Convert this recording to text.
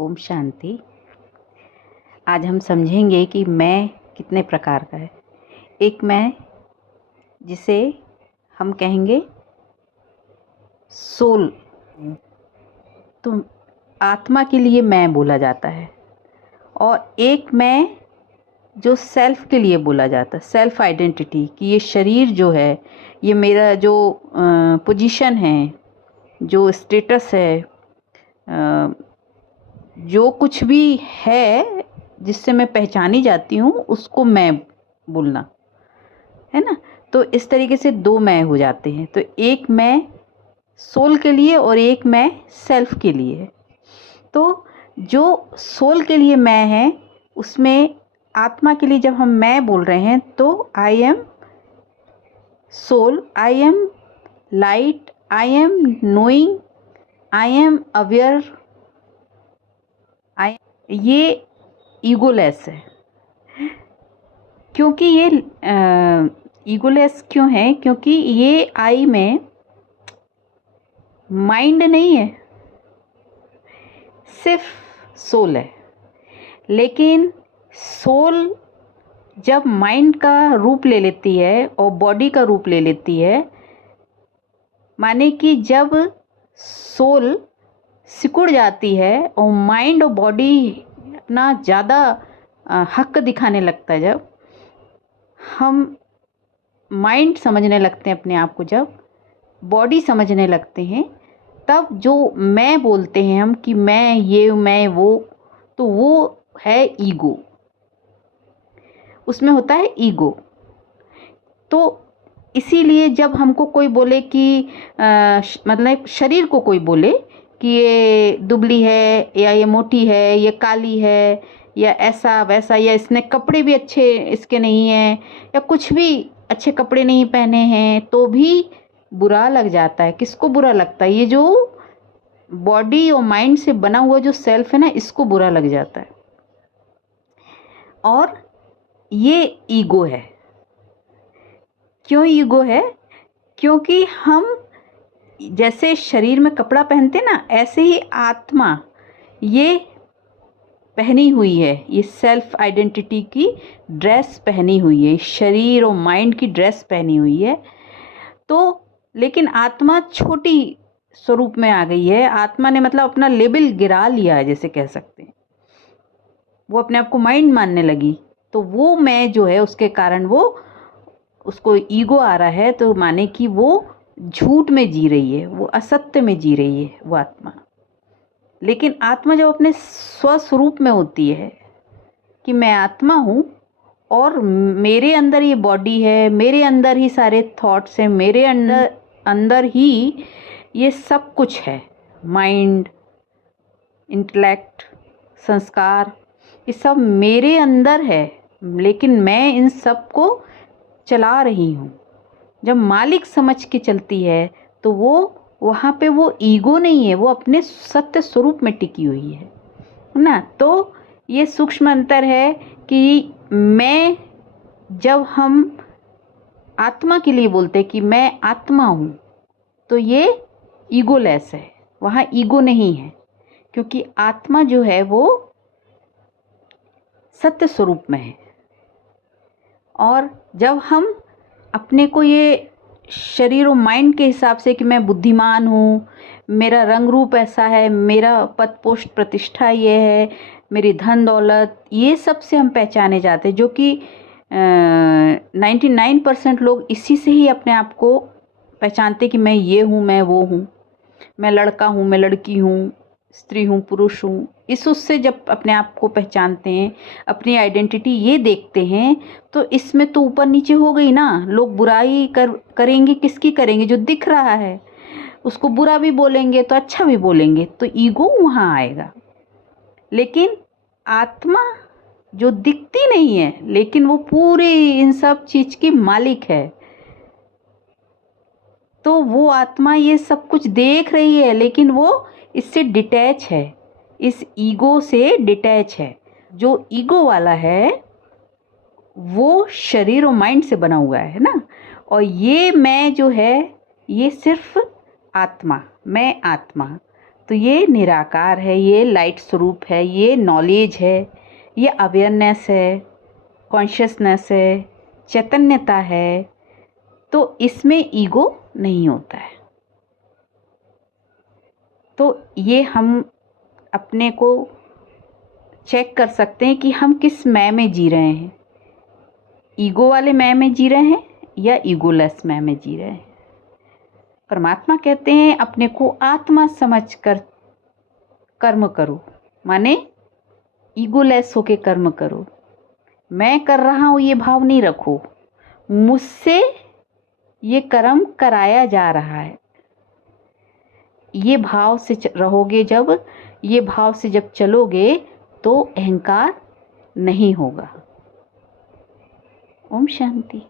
ओम शांति। आज हम समझेंगे कि मैं कितने प्रकार का है। एक मैं जिसे हम कहेंगे सोल, तो आत्मा के लिए मैं बोला जाता है। और एक मैं जो सेल्फ के लिए बोला जाता है, सेल्फ आइडेंटिटी, कि ये शरीर जो है, ये मेरा जो पोजीशन है, जो स्टेटस है, जो कुछ भी है जिससे मैं पहचानी जाती हूँ, उसको मैं बोलना है ना। तो इस तरीके से दो मैं हो जाते हैं। तो एक मैं सोल के लिए और एक मैं सेल्फ के लिए है। तो जो सोल के लिए मैं है, उसमें आत्मा के लिए जब हम मैं बोल रहे हैं तो I am soul, I am light, I am knowing, I am aware, ये ईगोलेस है। क्योंकि ये ईगोलेस क्यों है? क्योंकि ये आई में माइंड नहीं है, सिर्फ सोल है। लेकिन सोल जब माइंड का रूप ले लेती है और बॉडी का रूप ले लेती है, माने कि जब सोल सिकुड़ जाती है और माइंड और बॉडी अपना ज़्यादा हक दिखाने लगता है, जब हम माइंड समझने लगते हैं अपने आप को, जब बॉडी समझने लगते हैं, तब जो मैं बोलते हैं हम कि मैं ये, मैं वो, तो वो है ईगो। उसमें होता है ईगो। तो इसीलिए जब हमको कोई बोले कि मतलब शरीर को कोई बोले कि ये दुबली है, या ये मोटी है, ये काली है, या ऐसा वैसा, या इसने कपड़े भी अच्छे इसके नहीं हैं, या कुछ भी अच्छे कपड़े नहीं पहने हैं, तो भी बुरा लग जाता है। किसको बुरा लगता है? ये जो बॉडी और माइंड से बना हुआ जो सेल्फ है ना, इसको बुरा लग जाता है। और ये ईगो है। क्यों ईगो है? क्योंकि हम जैसे शरीर में कपड़ा पहनते ना, ऐसे ही आत्मा ये पहनी हुई है, ये सेल्फ आइडेंटिटी की ड्रेस पहनी हुई है, शरीर और माइंड की ड्रेस पहनी हुई है। तो लेकिन आत्मा छोटी स्वरूप में आ गई है। आत्मा ने मतलब अपना लेबल गिरा लिया है, जैसे कह सकते हैं। वो अपने आप को माइंड मानने लगी, तो वो मैं जो है, उसके कारण वो उसको ईगो आ रहा है। तो माने कि वो झूठ में जी रही है, वो असत्य में जी रही है वो आत्मा। लेकिन आत्मा जब अपने स्वस्वरूप में होती है कि मैं आत्मा हूँ और मेरे अंदर ये बॉडी है, मेरे अंदर ही सारे थॉट्स हैं, मेरे अंदर ही ये सब कुछ है, माइंड, इंटेलेक्ट, संस्कार, ये सब मेरे अंदर है, लेकिन मैं इन सब को चला रही हूँ। जब मालिक समझ के चलती है तो वो वहाँ पे वो ईगो नहीं है, वो अपने सत्य स्वरूप में टिकी हुई है ना। तो ये सूक्ष्म अंतर है कि मैं, जब हम आत्मा के लिए बोलते हैं कि मैं आत्मा हूँ, तो ये ईगोलेस है, वहाँ ईगो नहीं है। क्योंकि आत्मा जो है वो सत्य स्वरूप में है। और जब हम अपने को ये शरीर और माइंड के हिसाब से कि मैं बुद्धिमान हूँ, मेरा रंग रूप ऐसा है, मेरा पद पोस्ट प्रतिष्ठा ये है, मेरी धन दौलत, ये सब से हम पहचाने जाते हैं, जो कि 99% लोग इसी से ही अपने आप को पहचानते कि मैं ये हूँ, मैं वो हूँ, मैं लड़का हूँ, मैं लड़की हूँ, स्त्री हूँ, पुरुष हूँ। इस उससे जब अपने आप को पहचानते हैं, अपनी आइडेंटिटी ये देखते हैं, तो इसमें तो ऊपर नीचे हो गई ना। लोग बुराई करेंगे, किसकी करेंगे? जो दिख रहा है उसको बुरा भी बोलेंगे तो अच्छा भी बोलेंगे, तो ईगो वहाँ आएगा। लेकिन आत्मा जो दिखती नहीं है, लेकिन वो पूरी इन सब चीज की मालिक है, तो वो आत्मा ये सब कुछ देख रही है, लेकिन वो इससे डिटैच है, इस ईगो से डिटैच है। जो ईगो वाला है वो शरीर और माइंड से बना हुआ है ना। और ये मैं जो है, ये सिर्फ आत्मा, मैं आत्मा। तो ये निराकार है, ये लाइट स्वरूप है, ये नॉलेज है, ये अवेयरनेस है, कॉन्शियसनेस है, चैतन्यता है। तो इसमें ईगो नहीं होता है। तो ये हम अपने को चेक कर सकते हैं कि हम किस मैं में जी रहे हैं, ईगो वाले मैं में जी रहे हैं या ईगोलेस मैं में जी रहे हैं। परमात्मा कहते हैं अपने को आत्मा समझकर कर्म करो, माने ईगोलेस होके कर्म करो। मैं कर रहा हूँ ये भाव नहीं रखो, मुझसे ये कर्म कराया जा रहा है। ये भाव से रहोगे जब, ये भाव से जब चलोगे तो अहंकार नहीं होगा। ओम शांति।